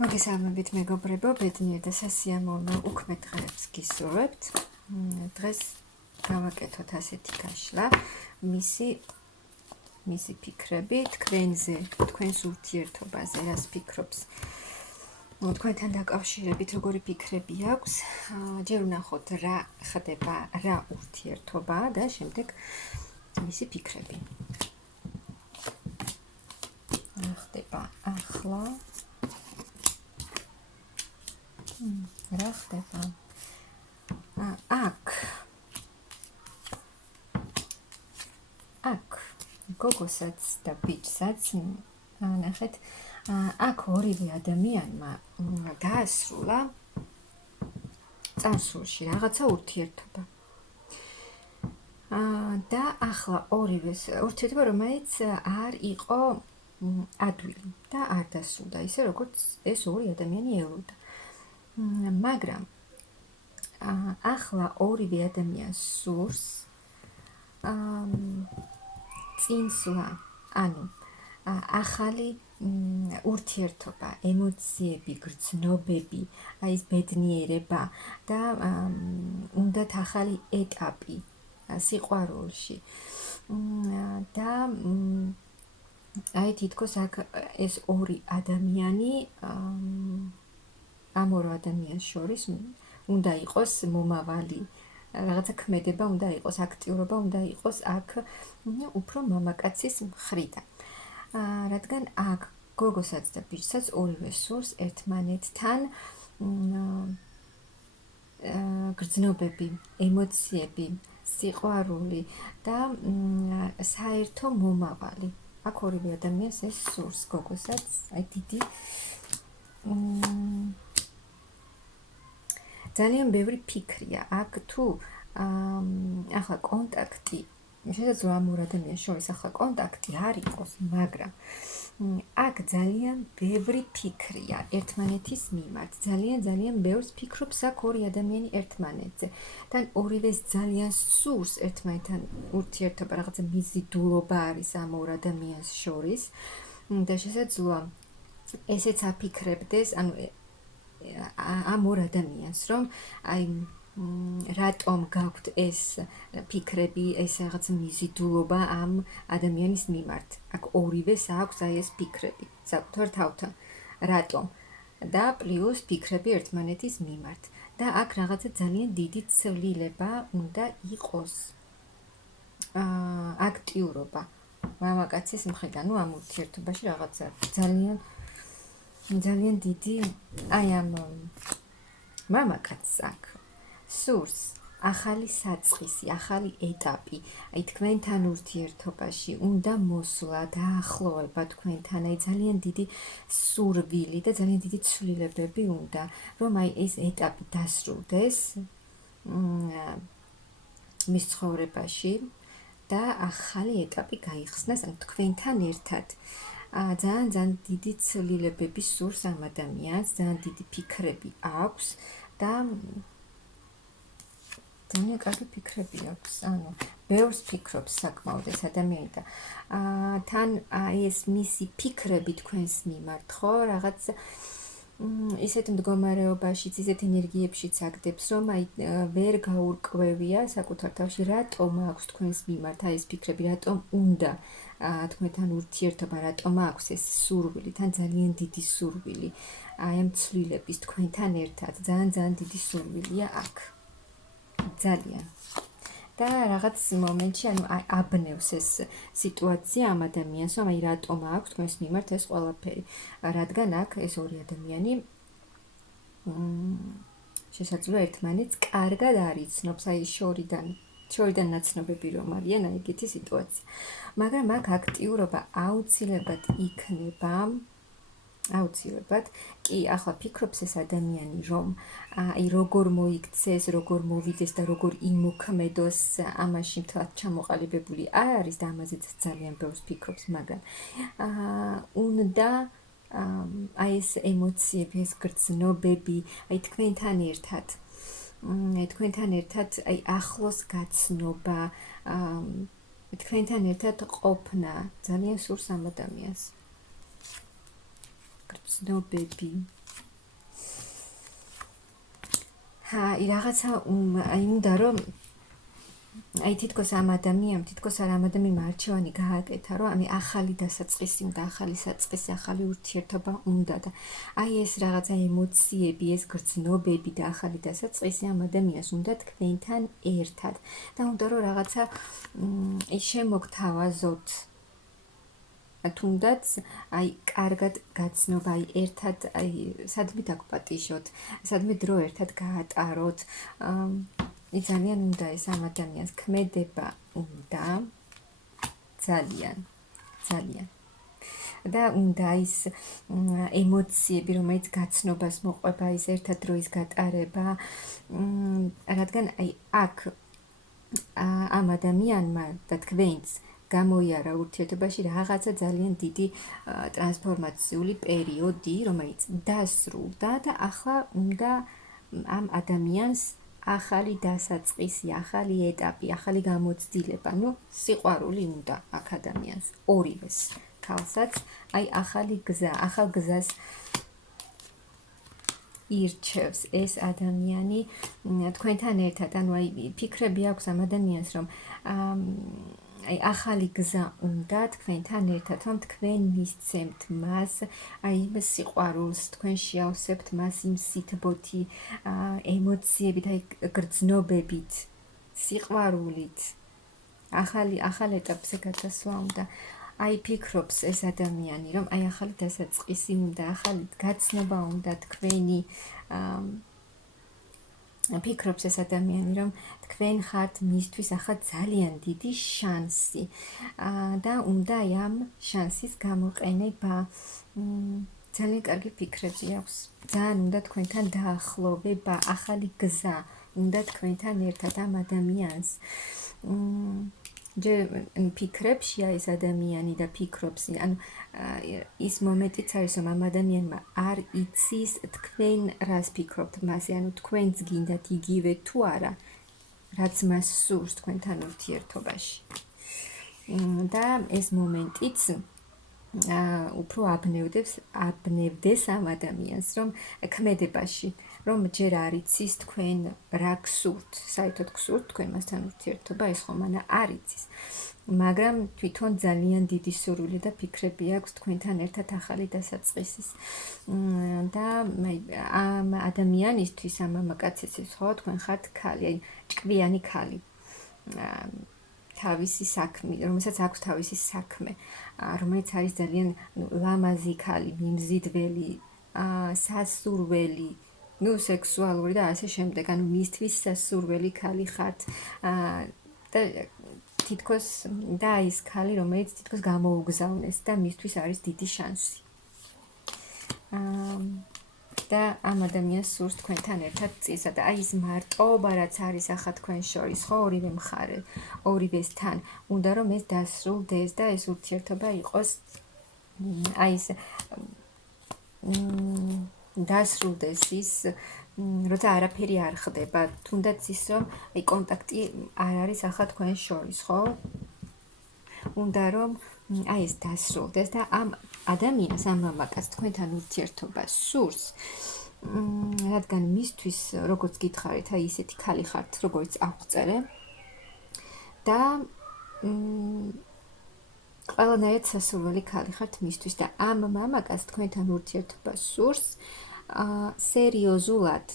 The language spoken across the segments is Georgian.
მოგესალმებით მეგობრებო, ბედნიერ და სასიამოვნო უქმე დღეებს გისურვებთ. დღეს გავაკეთოთ ასეთი გაშლა, მისი ფიქრები თქვენზე, თქვენს ურთიერთობაზე, რას ფიქრობს. თქვენთან დაკავშირებით როგორი ფიქრები აქვს, ჯერ ვნახოთ რა ხდება, რა ურთიერთობა და შემდეგ მისი ფიქრები. რა ხდება ახლა? რა ხდება? აქ გოგოსაც და ბიჭსაც ნახეთ, აქ ორივე ადამიანმა დაასრულა წარსულში რაღაცა ურთიერთობა. და ახლა ორივე ურთიერთობა, რომელიც არ იყო ადვილი და არ დასრულდა ისე, როგორც ეს ორი ადამიანი ელოდა. მაგრამ ახლა ორივე ადამიანს სურს წინსვლა, ანუ ახალი ურთიერთობა, ემოციები, გრძნობები, აი ეს ბედნიერება და უნდათ ახალი ეტაპი სიყვარულში. და აი თითქოს აქ ეს ორი ადამიანი ამ ორ ადამიანს შორის უნდა იყოს მომავალი, რაღაცა ქმედება უნდა იყოს, აქტიურობა უნდა იყოს აქ უფრო მამაკაცის მხრიდან. რადგან აქ გოგოსაც და ბიჭსაც ორივე სურს ერთმანეთთან გრძნობები, ემოციები, სიყვარული და საერთო მომავალი. აქ ორივე ადამიანს ეს სურს, გოგოსაც, აი დიდი ძალიან ბევრი ფიქრია. აქ თუ ახლა კონტაქტი, შესაძლოა ამ ორ ადამიანს შორის ახლა კონტაქტი არ იყოს, მაგრამ აქ ძალიან ბევრი ფიქრია ერთმანეთის მიმართ. ძალიან ბევრს ფიქრობს აქ ორი ადამიანი ერთმანეთზე. თან ორივეს ძალიან სურს ერთმანეთთან ურთიერთობა, რაღაცა მიზიდულობა არის ამ ორ ადამიანს შორის და შესაძლოა ესეც აფიქრებდეს, ანუ ამ ორ ადამიანს, რომ აი რატომ გაქვთ ეს ფიქრები, ეს რაღაც მიზიდულობა ამ ადამიანის მიმართ. აქ ორივეს აქვს აი ეს ფიქრები საკუთარ თავთან. რატომ? და პლუს ფიქრები ერთმანეთის მიმართ. და აქ რაღაცა ძალიან დიდი ცვლილება უნდა იყოს. აქტიურობა მამაკაცის მხრიდან, ნუ ამ ურთიერთობაში რაღაცა ძალიან დიდი, აი ამ მამაკაცს აქ სურს ახალი საწყისი, ახალი ეტაპი, აი თქვენთან ურთიერთობაში უნდა მოსვლა, დაახლოება თქვენთან, აი ძალიან დიდი სურვილი და ძალიან დიდი ცვლილებები უნდა, რომ აი ეს ეტაპი დასრულდეს მის ცხოვრებაში და ახალი ეტაპი გაიხსნას თქვენთან ერთად. ძალიან დიდი ცვლილებები სურს ამ ადამიანს, ძალიან დიდი ფიქრები აქვს და ძალიან კარგი ფიქრები აქვს, ანუ ბევრს ფიქრობს საკმაოდ ეს ადამიანი და თან ეს მისი ფიქრები თქვენს მიმართ, ხო, რაღაც ისეთ მდგომარეობაშიც, ისეთ ენერგიებშიც აგდებს, რომ აი ვერ გაურკვევია საკუთარ თავში, რატომ აქვს თქვენს მიმართ აი ეს ფიქრები, რატომ უნდა თქვენთან ურთიერთობა, რატომ აქვს ეს სურვილი, თან ძალიან დიდი სურვილი, აი ამ ცვლილების თქვენთან ერთად, ძალიან დიდი სურვილია აქ. ძალიან. და რაღაც მომენტში, ანუ აი აბნევს ეს სიტუაცია ამ ადამიანს, რომ აი რატომ აქვს თქვენს მიმართ ეს ყველაფერი. რადგან აქ ეს ორი ადამიანი შესაძლოა ერთმანეთს კარგად არ იცნობს, აი შორიდან ნაცნობები რომ არიან, აი ეგეთი სიტუაცია. მაგრამ აქ აქტიურობა აუცილებლად იქნება. აუცილებლად. კი, ახლა ფიქრობს ეს ადამიანი, რომ აი როგორ მოიქცეს, როგორ მოვიდეს და როგორ იმოქმედოს, ამაში მთლად ჩამოყალიბებული არ არის და ამაზეც ძალიან ბევრს ფიქრობს, მაგრამ უნდა აი ეს ემოციები, ეს გრძნობები, აი თქვენთან ერთად აი ახლოს გაცნობა, თქვენთან ერთად ყოფნა ძალიან სურს ამ ადამიანს. გრძნობები, აი რაღაცა აი უნდა რომ აი თითქოს ამ ადამიანმა არჩევანი გააკეთა, რომ ამი ახალი დასაწყისი უნდა, ახალი საწყისი, ახალი ურთიერთობა უნდა და აი ეს რაღაცა ემოციები, ეს გრძნობები და ახალი დასაწყისი ამ ადამიანს უნდა თქვენთან ერთად და უნდა რომ რაღაცა შემოგთავაზოთ თუნდაც აი კარგად გაცნობა, აი ერთად აი სადმე დაგპატიშოთ, სადმე დრო ერთად გაატაროთ. ძალიან უნდა ეს ამ ადამიანს ქმედება უნდა ძალიან და უნდა ის ემოციები, რომელიც გაცნობას მოყვება, ის ერთად დროის გატარება, რადგან აი აქ ამ ადამიანმა და თქვენს გამოიარა ურთიერთობაში რაღაცა ძალიან დიდი ტრანსფორმაციული პერიოდი, რომელიც დასრულდა და ახლა უნდა ამ ადამიანს ახალი დასაწყისი, ახალი ეტაპი, ახალი გამოცდილება, სიყვარული უნდა აქ ადამიანს, ორივეს, ქალსაც, აი ახალი გზა, ახალ გზას ირჩევს ეს ადამიანი თქვენთან ერთად, ანუ აი ფიქრები აქვს ამ ადამიანს, რომ აი ახალი გზა უნდა თქვენთან ერთად, რომ თქვენ მისცემთ მას, აი იმ სიყვარულს, თქვენ შეავსებთ მას იმ სითბოთი, ემოციებით, აი გრძნობებით, სიყვარულით, ახალ ეტაპზე გადასვლა უნდა. აი ფიქრობს ეს ადამიანი, რომ აი ახალი დასაწყისი უნდა, ახალი გაცნობა უნდა თქვენი, ფიქრობს ეს ადამიანი, რომ თქვენ ხართ მისთვის ახლა ძალიან დიდი შანსი და უნდა აი ამ შანსის გამოყენება. ძალიან კარგი ფიქრები აქვს. ძალიან უნდა თქვენთან დაახლოვება, ახალი გზა უნდა თქვენთან ერთად ამ ადამიანს. ჯერ ფიქრებშია ეს ადამიანი და ფიქრობს, ანუ ის მომენტიც არის, რომ ამ ადამიანმა არ იცის თქვენ რას ფიქრობთ მასზე, ანუ თქვენც გინდათ იგივე თუ არა, რაც მას სურს თქვენთან ურთიერთობაში. და ეს მომენტიც უფრო აბნევდეს ამ ადამიანს, რომ ქმედებაში, რომ ჯერ არ იცის თქვენ რა გსურთ, საერთოდ გსურთ თქვენ მასთან ურთიერთობა, ეს ხომ ანა არ იცის. მაგრამ თვითონ ძალიან დიდი სურვილი და ფიქრები აქვს თქვენთან ერთად ახალი დასაწყისის. და ამ ადამიანისთვის, ამ მამაკაცისთვის, ხო, თქვენ ხართ ქალი, აი ჭკვიანი ქალი. თავისი საქმე, რომელსაც აქვს თავისი საქმე, რომელიც არის ძალიან ლამაზი ქალი, მიმზიდველი, სასურველი, სექსუალური და ასე შემდეგ, ანუ მისთვის სასურველი ქალი ხართ და თითქოს და ის ქალი, რომელიც თითქოს გამოუგზავნეს და მისთვის არის დიდი შანსი. და ამ ადამიანს სურს თქვენთან ერთად წესა და აი ის მარტოობა, რაც არის ახლა თქვენ შორის, ხო, ორივე მხარე, ორივესთან, უნდა რომ ეს დასრულდეს და ეს ურთიერთობა იყოს აი ეს დასრულდეს ის, როცა არაფერი არ ხდება, თუნდაც ის, რომ აი კონტაქტი არ არის ახლა თქვენ შორის, ხო? უნდა რომ აი ეს დასრულდეს და ამ ადამიანს, ამ მამაკაცს თქვენთან ურთიერთობა სურს, რადგან მისთვის, როგორც გითხარით, აი ისეთი ქალი ხართ, როგორც აღწერე და ყველანაირად სასურველი ქალი ხართ მისთვის და ამ მამაკაცს თქვენთან ურთიერთობა სურს სერიოზულად,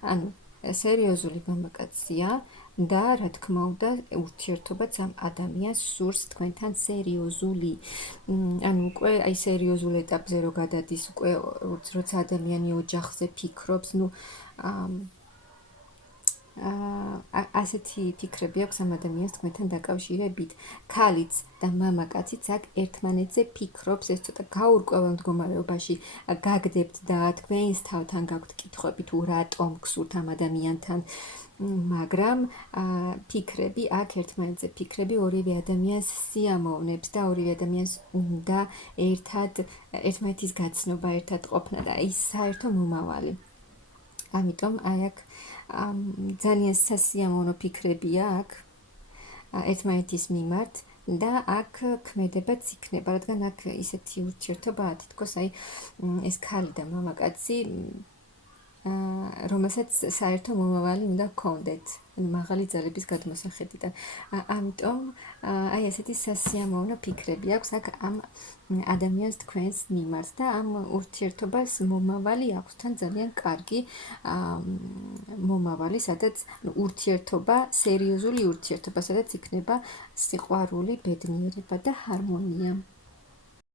ანუ სერიოზული მამაკაცია და რა თქმა უნდა ურთიერთობაც ამ ადამიანს სურს თქვენთან სერიოზული, ანუ უკვე აი სერიოზულ ეტაპზე რო გადადის, უკვე როცა ადამიანი ოჯახზე ფიქრობს, ასეთი ფიქრები აქვს ამ ადამიანს თქვენთან დაკავშირებით. ქალიც და მამაკაციც აქ ერთმანეთზე ფიქრობს, ეს ცოტა გაურკვეველ მდგომარეობაში გაგდებთ და თქვენს თავთან გაქვთ კითხვები თუ რატომ გსურთ ამ ადამიანთან, მაგრამ ფიქრები აქ ერთმანეთზე ფიქრები ორივე ადამიანს სიამოვნებს და ორივე ადამიანს უნდა ერთმანეთის გაცნობა, ერთად ყოფნა და ის საერთო მომავალი. ამიტომ აი აქ ძალიან სასიამოვნო ფიქრებია აქ ერთმანეთის მიმართ და აქ ქმედებაც იქნება, რადგან აქ ისეთი ურთიერთობაა, თითქოს აი ეს ქალი და მამაკაცი რომელსაც საერთო მომავალი უნდა ჰქონდეთ, მაღალი ძალების გადმოსახედიდან. ამიტომ აი ესეთი სასიამოვნო ფიქრები აქვს აქ ამ ადამიანს თქვენს მიმართ და ამ ურთიერთობას მომავალი აქვს თან ძალიან კარგი მომავალი, სადაც ურთიერთობა, სერიოზული ურთიერთობა, სადაც იქნება სიყვარული, ბედნიერება და ჰარმონია.